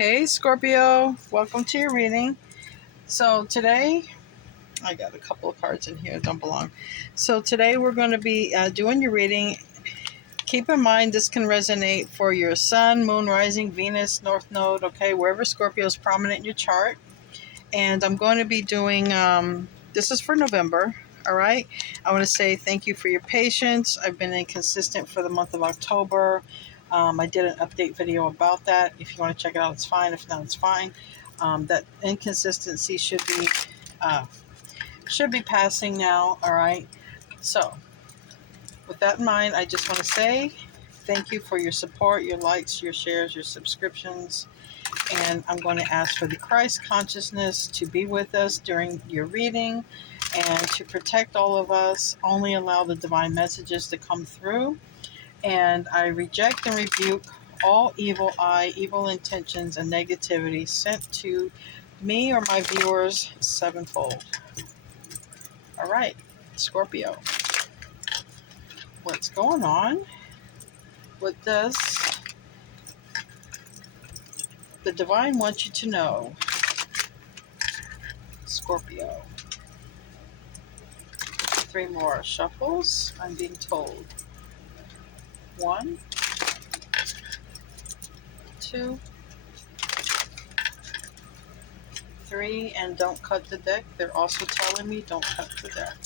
Hey Scorpio, welcome to your reading. So today, I got a couple of cards in here that don't belong. So today we're going to be doing your reading. Keep in mind this can resonate for your sun, moon, rising, Venus, north node, okay, wherever Scorpio is prominent in your chart. And I'm going to be doing, this is for November, all right? I want to say thank you for your patience. I've been inconsistent for the month of October. I did an update video about that. If you want to check it out, it's fine. If not, it's fine. That inconsistency should be passing now, all right? So with that in mind, I just want to say thank you for your support, your likes, your shares, your subscriptions. And I'm going to ask for the Christ consciousness to be with us during your reading and to protect all of us. Only allow the divine messages to come through. And I reject and rebuke all evil eye, evil intentions, and negativity sent to me or my viewers sevenfold. All right, Scorpio. What's going on? What does the divine want you to know? Scorpio. 3 more shuffles, I'm being told. 1, 2, 3, and don't cut the deck. They're also telling me don't cut the deck.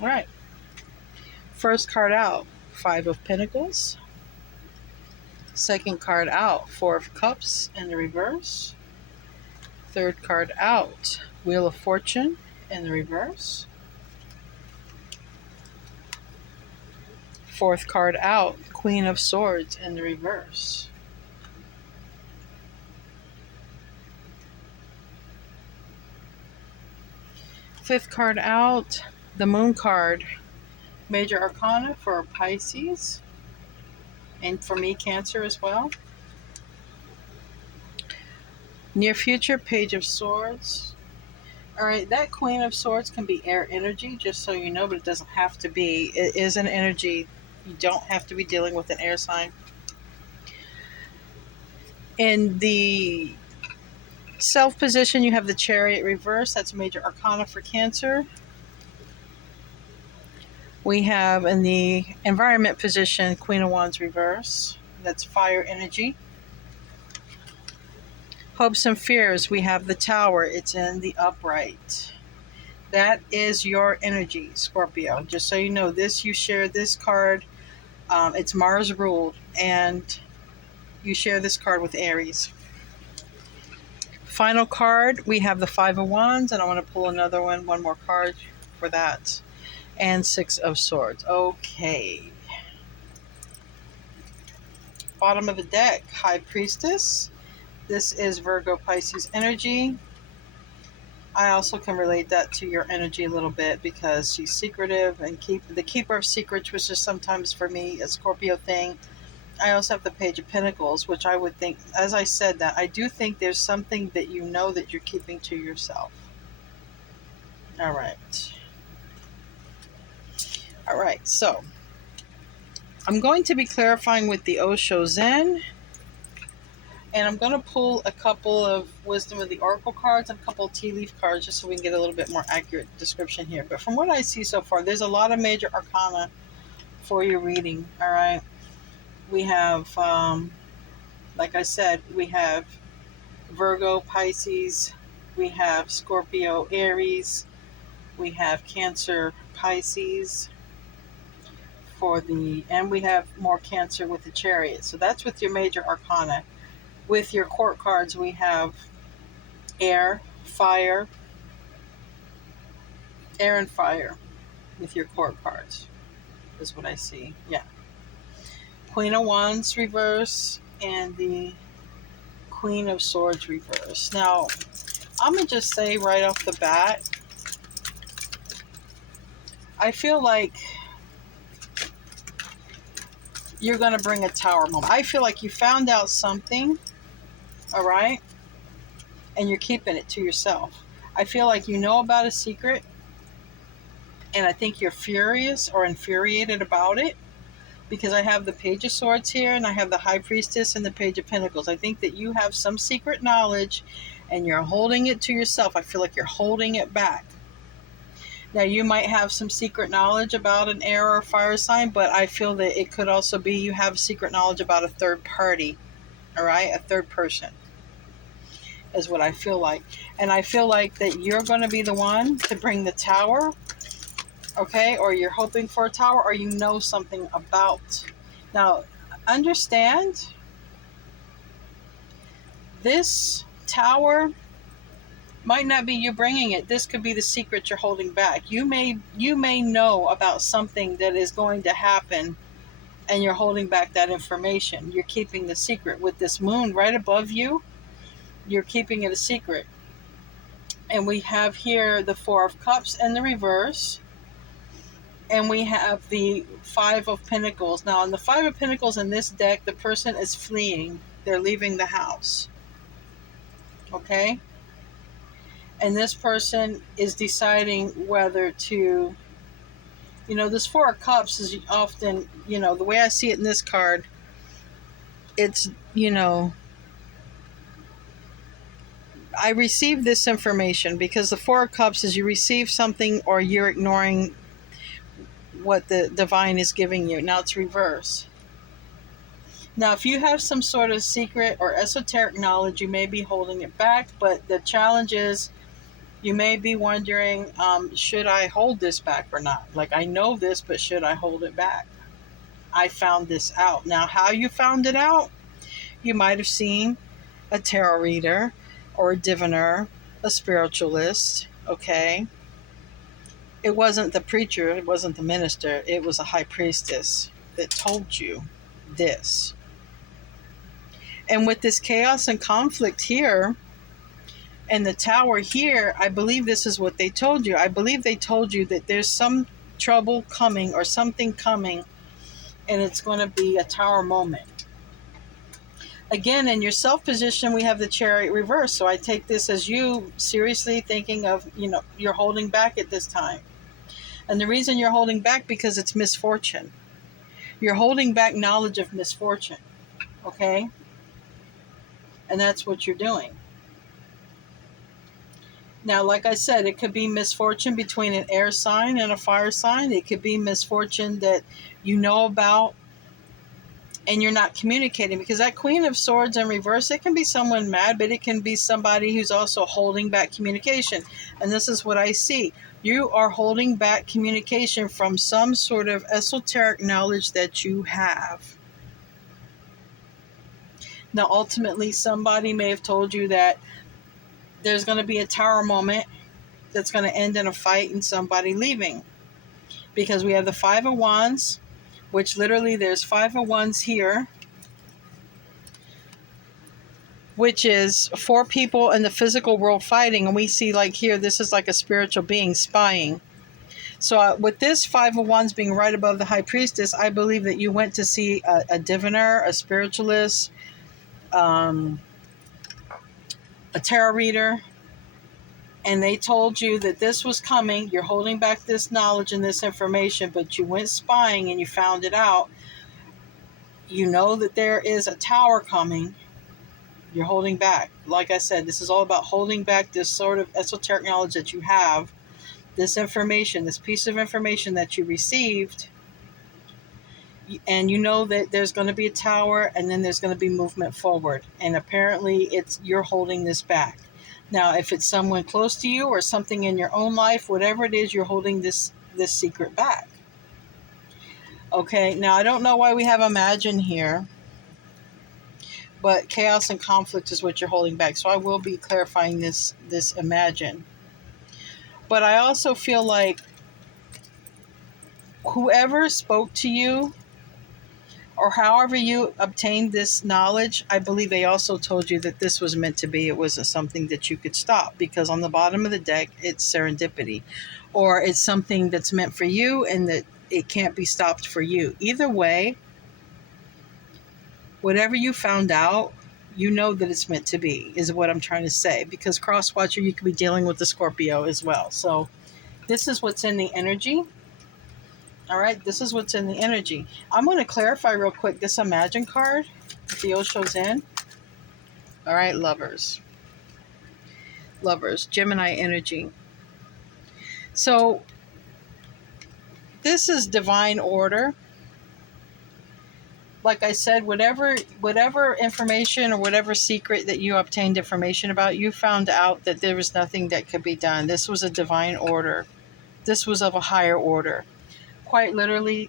All right. First card out, 5 of Pentacles. Second card out, 4 of Cups in the reverse. Third card out, Wheel of Fortune in the reverse. Fourth card out, Queen of Swords in the reverse. Fifth card out, the Moon card, Major Arcana for Pisces, and for me, Cancer as well. Near future, Page of Swords. All right, that Queen of Swords can be air energy, just so you know, but it doesn't have to be. It is an energy. You don't have to be dealing with an air sign. In the Self position, you have the Chariot reverse. That's Major Arcana for Cancer. We have in the Environment position, Queen of Wands reverse. That's fire energy. Hopes and fears, we have the Tower. It's in the upright. That is your energy, Scorpio. Just so you know, you share this card. It's Mars ruled, and you share this card with Aries. Final card, we have the 5 of Wands, and I want to pull another one more card for that. And 6 of Swords. Okay. Bottom of the deck, High Priestess. This is Virgo Pisces energy. I also can relate that to your energy a little bit because she's secretive and the keeper of secrets, which is sometimes for me a Scorpio thing. I also have the Page of Pentacles, which I would think, as I said that, I do think there's something that you know that you're keeping to yourself. All right. All right, so I'm going to be clarifying with the Osho Zen, and I'm going to pull a couple of Wisdom of the Oracle cards and a couple of tea leaf cards just so we can get a little bit more accurate description here. But from what I see so far, there's a lot of major arcana for your reading, all right? We have, like I said, we have Virgo, Pisces, we have Scorpio, Aries, we have Cancer, Pisces, and we have more Cancer with the Chariot. So that's with your major arcana. With your court cards, we have air and fire with your court cards, is what I see. Yeah. Queen of Wands reverse and the Queen of Swords reverse. Now, I'm going to just say right off the bat, I feel like you're going to bring a Tower moment. I feel like you found out something, all right, and you're keeping it to yourself. I feel like you know about a secret, and I think you're furious or infuriated about it, because I have the Page of Swords here and I have the High Priestess and the Page of Pentacles. I think that you have some secret knowledge and you're holding it to yourself. I feel like you're holding it back. Now, you might have some secret knowledge about an air or fire sign, but I feel that it could also be you have secret knowledge about a third party, all right? A third person is what I feel like. And I feel like that you're going to be the one to bring the Tower, okay? Or you're hoping for a Tower, or you know something about. Now, understand, this Tower might not be you bringing it. This could be the secret you're holding back. You may know about something that is going to happen and you're holding back that information. You're keeping the secret. With this moon right above you, you're keeping it a secret. And we have here the Four of Cups in the reverse. And we have the Five of Pentacles. Now, on the Five of Pentacles in this deck, the person is fleeing. They're leaving the house. Okay? And this person is deciding whether to, this Four of Cups is often, the way I see it in this card, it's, I receive this information because the Four of Cups is you receive something or you're ignoring what the divine is giving you. Now it's reverse. Now, if you have some sort of secret or esoteric knowledge, you may be holding it back, but the challenge is, you may be wondering, should I hold this back or not? Like, I know this, but should I hold it back? I found this out. Now, how you found it out? You might have seen a tarot reader or a diviner, a spiritualist, okay? It wasn't the preacher, it wasn't the minister, it was a high priestess that told you this. And with this chaos and conflict here, and the Tower here, I believe this is what they told you. I believe they told you that there's some trouble coming or something coming, and it's going to be a Tower moment. Again, in your self position, we have the Chariot reverse. So I take this as you seriously thinking of, you're holding back at this time. And the reason you're holding back, because it's misfortune. You're holding back knowledge of misfortune. Okay? And that's what you're doing. Now, like I said, it could be misfortune between an air sign and a fire sign. It could be misfortune that you know about and you're not communicating, because that Queen of Swords in reverse, it can be someone mad, but it can be somebody who's also holding back communication. And this is what I see. You are holding back communication from some sort of esoteric knowledge that you have. Now, ultimately, somebody may have told you that there's going to be a Tower moment that's going to end in a fight and somebody leaving. Because we have the Five of Wands, which literally there's Five of Wands here, which is four people in the physical world fighting. And we see, like here, this is like a spiritual being spying. So with this Five of Wands being right above the High Priestess, I believe that you went to see a diviner, a spiritualist, a tarot reader, and they told you that this was coming. You're holding back this knowledge and this information, but you went spying and you found it out. You know that there is a Tower coming. You're holding back. Like I said, this is all about holding back this sort of esoteric knowledge that you have, this information, this piece of information that you received, and you know that there's going to be a Tower and then there's going to be movement forward. And apparently you're holding this back. Now, if it's someone close to you or something in your own life, whatever it is, you're holding this secret back. Okay, now I don't know why we have Imagine here, but chaos and conflict is what you're holding back. So I will be clarifying this Imagine. But I also feel like whoever spoke to you, or however you obtained this knowledge, I believe they also told you that this was meant to be. It was something that you could stop, because on the bottom of the deck, it's serendipity, or it's something that's meant for you and that it can't be stopped for you. Either way, whatever you found out, you know that it's meant to be, is what I'm trying to say, because cross-watcher, you could be dealing with the Scorpio as well. So this is what's in the energy All right, this is what's in the energy. I'm going to clarify real quick this Imagine card. The Osho's in. All right, lovers. Lovers, Gemini energy. So this is divine order. Like I said, whatever information or whatever secret that you obtained information about, you found out that there was nothing that could be done. This was a divine order. This was of a higher order. Quite literally,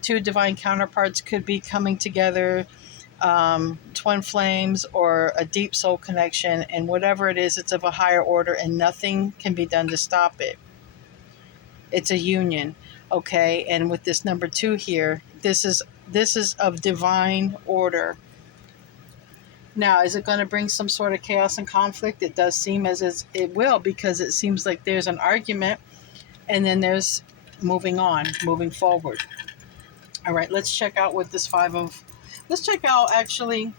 two divine counterparts could be coming together, twin flames or a deep soul connection, and whatever it is, it's of a higher order and nothing can be done to stop it. It's a union. Okay, and with this number 2 here, this is of divine order. Now, is it going to bring some sort of chaos and conflict? It does seem as it will, because it seems like there's an argument and then there's moving on, moving forward. All right, let's check out what this let's check out, actually,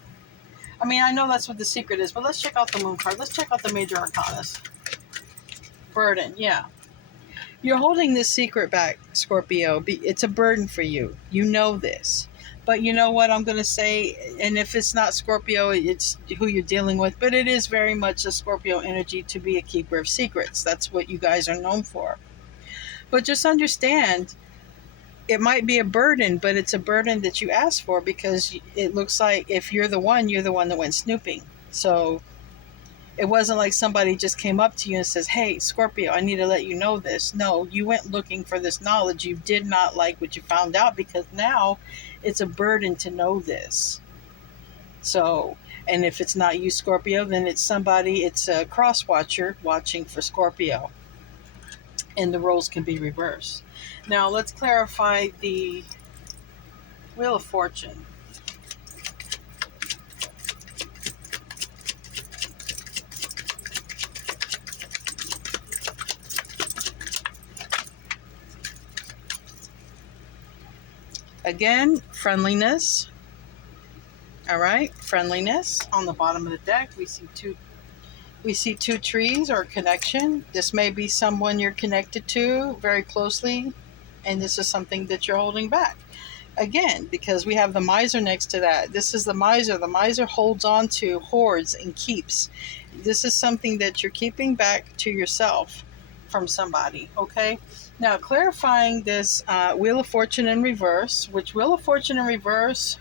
I mean, I know that's what the secret is, but let's check out the moon card. Let's check out the major arcanas. Burden, yeah. You're holding this secret back, Scorpio. It's a burden for you. You know this. But you know what I'm going to say? And if it's not Scorpio, it's who you're dealing with. But it is very much a Scorpio energy to be a keeper of secrets. That's what you guys are known for. But just understand, it might be a burden, but it's a burden that you asked for, because it looks like if you're the one that went snooping. So it wasn't like somebody just came up to you and says, hey, Scorpio, I need to let you know this. No, you went looking for this knowledge. You did not like what you found out, because now it's a burden to know this. So, and if it's not you, Scorpio, then it's a cross watcher watching for Scorpio. And the roles can be reversed. Now, let's clarify the Wheel of Fortune. Again, friendliness. All right, friendliness. On the bottom of the deck, we see two trees or connection. This may be someone you're connected to very closely, and this is something that you're holding back. Again, because we have the miser next to that. This is the miser. The miser holds on to, hoards, and keeps. This is something that you're keeping back to yourself from somebody, okay? Now, clarifying this Wheel of Fortune in reverse, which Wheel of Fortune in reverse,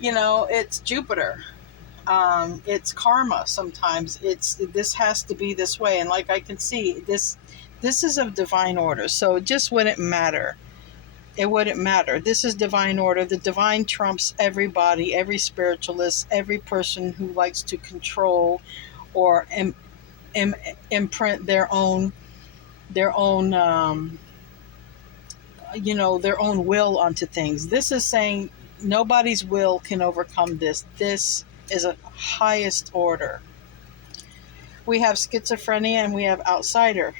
it's Jupiter. It's karma sometimes. This has to be this way. And like I can see, this is of divine order. So it just wouldn't matter. It wouldn't matter. This is divine order. The divine trumps everybody, every spiritualist, every person who likes to control or imprint their own their own will onto things. This is saying nobody's will can overcome this. This is a highest order. We have schizophrenia and we have outsider.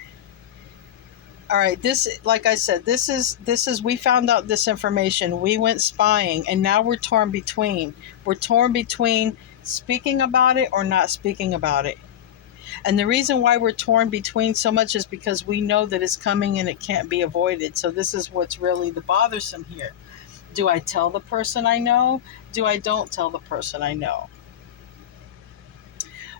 All right, this, like I said, this is we found out this information. We went spying, and now we're torn between. We're torn between speaking about it or not speaking about it. And the reason why we're torn between so much is because we know that it's coming and it can't be avoided. So this is what's really the bothersome here. Do I tell the person I know? Do I don't tell the person I know?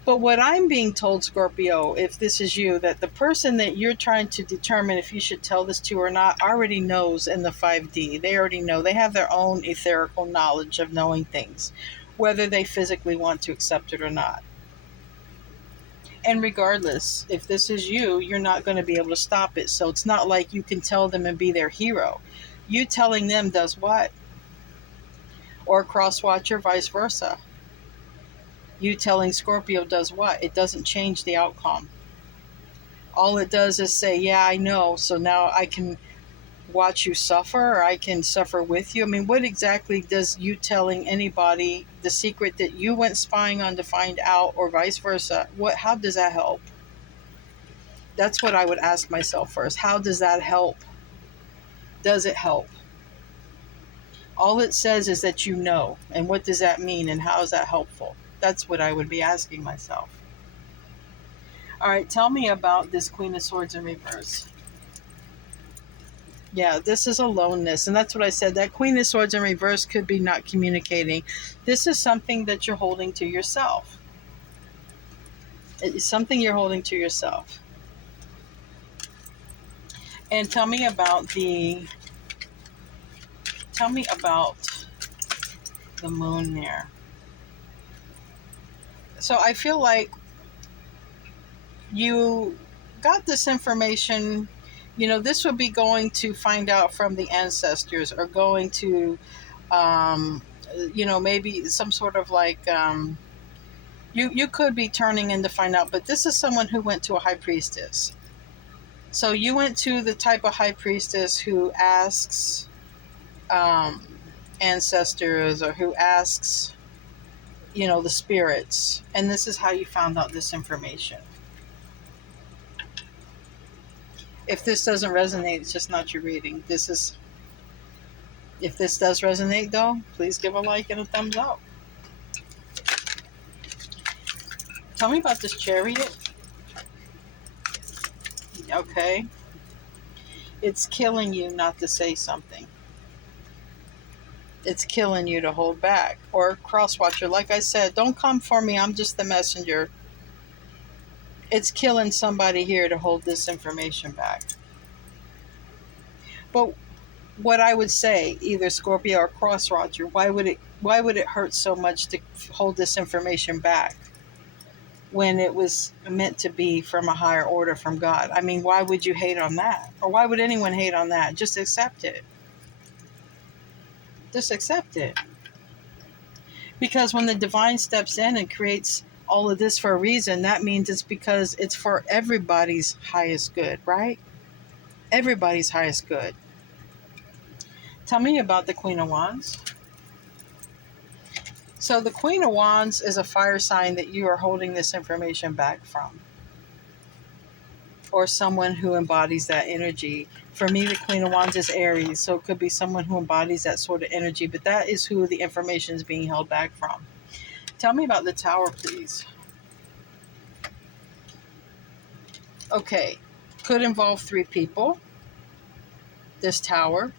But what I'm being told, Scorpio, if this is you, that the person that you're trying to determine if you should tell this to or not already knows in the 5D. They already know. They have their own etherical knowledge of knowing things, whether they physically want to accept it or not. And regardless, if this is you, you're not going to be able to stop it. So it's not like you can tell them and be their hero. You telling them does what? Or cross-watcher, vice versa. You telling Scorpio does what? It doesn't change the outcome. All it does is say, yeah, I know, so now I can watch you suffer, or I can suffer with you. I mean, what exactly does you telling anybody the secret that you went spying on to find out, or vice versa, how does that help? That's what I would ask myself first. How does that help? Does it help? All it says is that you know, and what does that mean, and how is that helpful? That's what I would be asking myself. All right, tell me about this Queen of Swords in reverse. Yeah, this is aloneness. And that's what I said. That Queen of Swords in reverse could be not communicating. This is something that you're holding to yourself. It's something you're holding to yourself. And tell me about the moon there. So I feel like you got this information. This would be going to find out from the ancestors, or going to um, maybe some sort of like you could be turning in to find out. But this is someone who went to a high priestess. So you went to the type of high priestess who asks um, ancestors, or who asks the spirits, and this is how you found out this information. If this doesn't resonate, it's just not your reading. If this does resonate, though, please give a like and a thumbs up. Tell me about this Chariot. Okay. It's killing you not to say something. It's killing you to hold back. Or cross-watcher, like I said, don't come for me. I'm just the messenger. It's killing somebody here to hold this information back. But what I would say, either Scorpio or cross-watcher, why would it hurt so much to hold this information back when it was meant to be from a higher order from God? I mean, why would you hate on that? Or why would anyone hate on that? Just accept it. Just accept it. Because when the divine steps in and creates all of this for a reason, that means it's because it's for everybody's highest good, right? Everybody's highest good. Tell me about the Queen of Wands. So the Queen of Wands is a fire sign that you are holding this information back from, or someone who embodies that energy. For me, the Queen of Wands is Aries, so it could be someone who embodies that sort of energy, but that is who the information is being held back from. Tell me about the Tower, please. Okay, could involve 3 people, this Tower,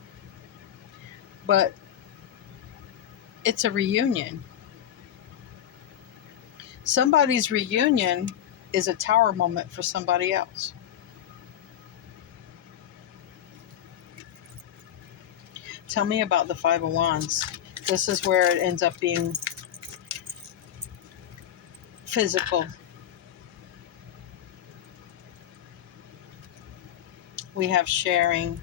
but it's a reunion. Somebody's reunion is a Tower moment for somebody else. Tell me about the Five of Wands. This is where it ends up being physical. We have sharing.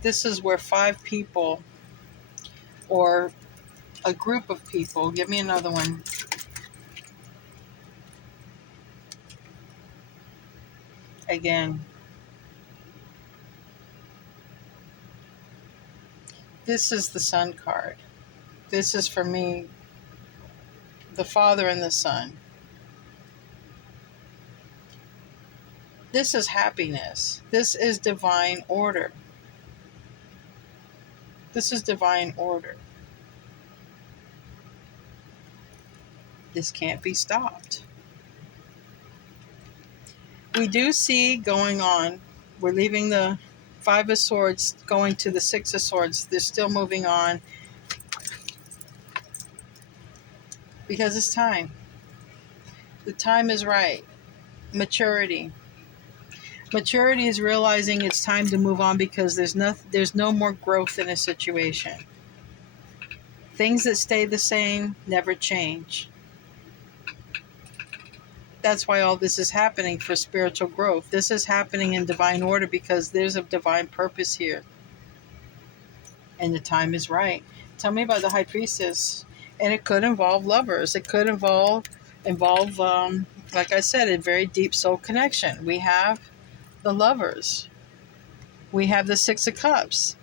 This is where 5 people, or a group of people, give me another one. Again, this is the Sun card. This is, for me, the Father and the Son. This is happiness. This is divine order. This is divine order. This can't be stopped. We do see going on, we're leaving the 5 of Swords, going to the 6 of Swords. They're still moving on because it's time. The time is right. Maturity. Maturity is realizing it's time to move on, because there's no more growth in a situation. Things that stay the same never change. That's why all this is happening, for spiritual growth. This is happening in divine order because there's a divine purpose here. And the time is right. Tell me about the High Priestess. And it could involve lovers. It could involve like I said, a very deep soul connection. We have the lovers. We have the 6 of Cups.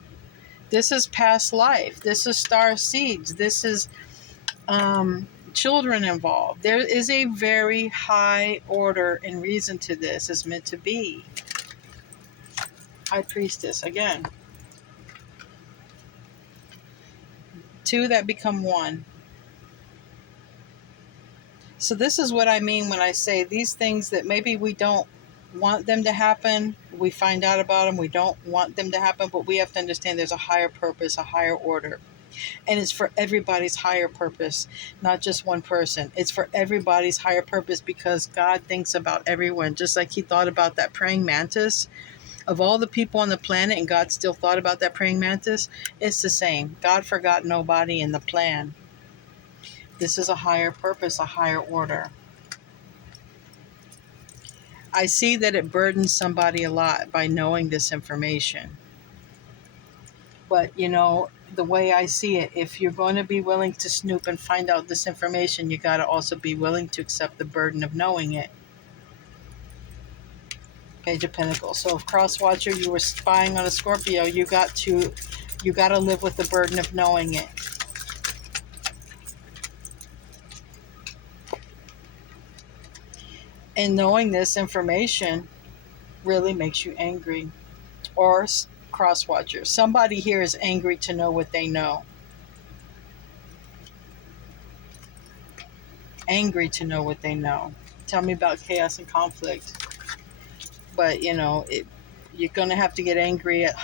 This is past life. This is star seeds. This is children involved. There is a very high order and reason to this. It's meant to be. High Priestess again. 2 that become 1. So this is what I mean when I say these things that maybe we don't want them to happen. We find out about them. We don't want them to happen, but we have to understand there's a higher purpose, a higher order. And it's for everybody's higher purpose, not just one person. It's for everybody's higher purpose because God thinks about everyone, just like he thought about that praying mantis. Of all the people on the planet, and God still thought about that praying mantis, it's the same. God forgot nobody in the plan. This is a higher purpose, a higher order. I see that it burdens somebody a lot by knowing this information. But, the way I see it, if you're going to be willing to snoop and find out this information, you got to also be willing to accept the burden of knowing it. Page of Pentacles. So if Crosswatcher, you were spying on a Scorpio, you got to live with the burden of knowing it. And knowing this information really makes you angry. Or Crosswatcher, somebody here is angry to know what they know. Angry to know what they know. Tell me about chaos and conflict. But you're going to have to get angry at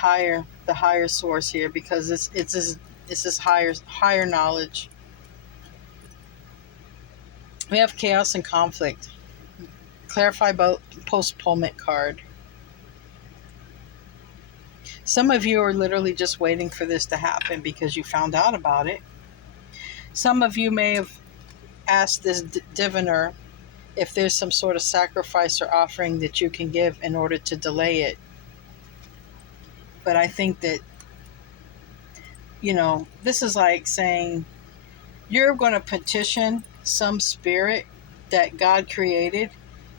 the higher source here, because it's this higher knowledge. We have chaos and conflict. Clarify about postponement card. Some of you are literally just waiting for this to happen because you found out about it. Some of you may have asked this diviner if there's some sort of sacrifice or offering that you can give in order to delay it. But I think that, this is like saying you're going to petition some spirit that God created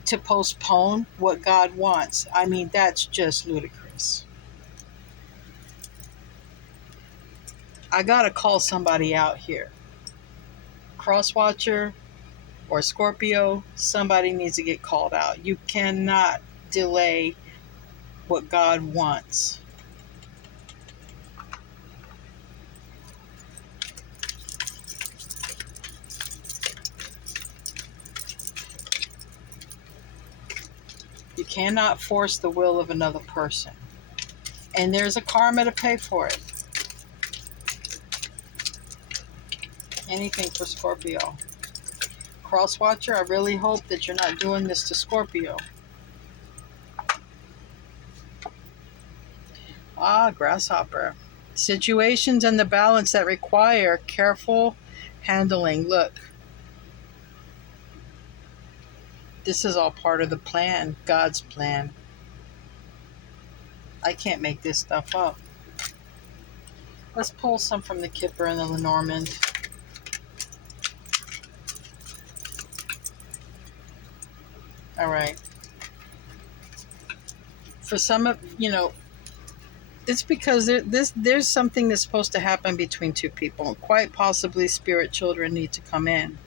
to postpone what God wants. I mean, that's just ludicrous. I got to call somebody out here. Crosswatcher or Scorpio, somebody needs to get called out. You cannot delay what God wants. You cannot force the will of another person. And there's a karma to pay for it. Anything for Scorpio. Crosswatcher, I really hope that you're not doing this to Scorpio. Grasshopper. Situations and the balance that require careful handling. Look. This is all part of the plan, God's plan. I can't make this stuff up. Let's pull some from the Kipper and the Lenormand. All right. For some of, it's because there's something that's supposed to happen between two people. Quite possibly spirit children need to come in.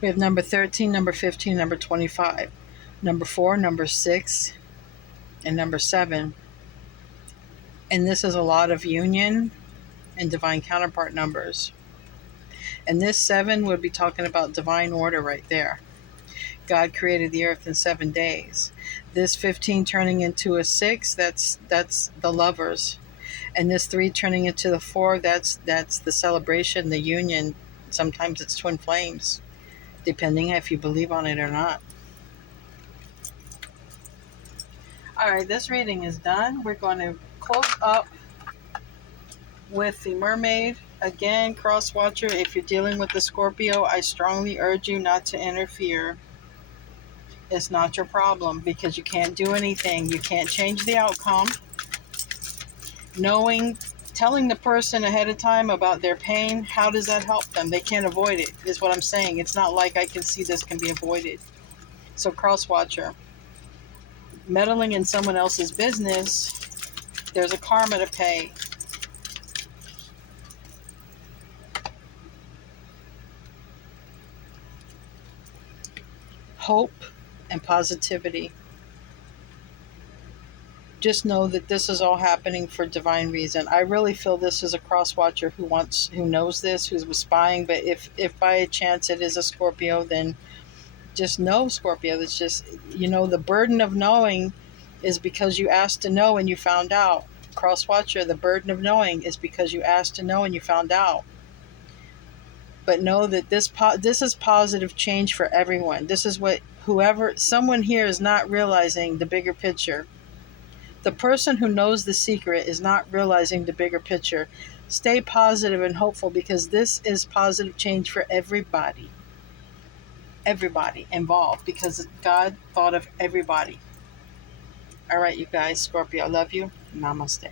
We have number 13, number 15, number 25, number 4, number 6, and number 7. And this is a lot of union and divine counterpart numbers. And this 7 would be talking about divine order right there. God created the earth in 7 days. This 15 turning into a 6, that's the lovers. And this 3 turning into the 4, that's the celebration, the union. Sometimes it's twin flames, depending if you believe on it or not. All right, this reading is done. We're going to close up with the mermaid. Again, Crosswatcher, if you're dealing with the Scorpio, I strongly urge you not to interfere. It's not your problem because you can't do anything. You can't change the outcome. Telling the person ahead of time about their pain, how does that help them? They can't avoid it, is what I'm saying. It's not like I can see this can be avoided. So Crosswatcher, meddling in someone else's business, there's a karma to pay. Hope and positivity. Just know that this is all happening for divine reason. I really feel this is a Crosswatcher who knows this, who's spying, but if by chance it is a Scorpio, then just know, Scorpio. It's just, the burden of knowing is because you asked to know and you found out. Cross watcher, the burden of knowing is because you asked to know and you found out. But know that this is positive change for everyone. This is what someone here is not realizing the bigger picture. The person who knows the secret is not realizing the bigger picture. Stay positive and hopeful, because this is positive change for everybody. Everybody involved, because God thought of everybody. All right, you guys, Scorpio, I love you. Namaste.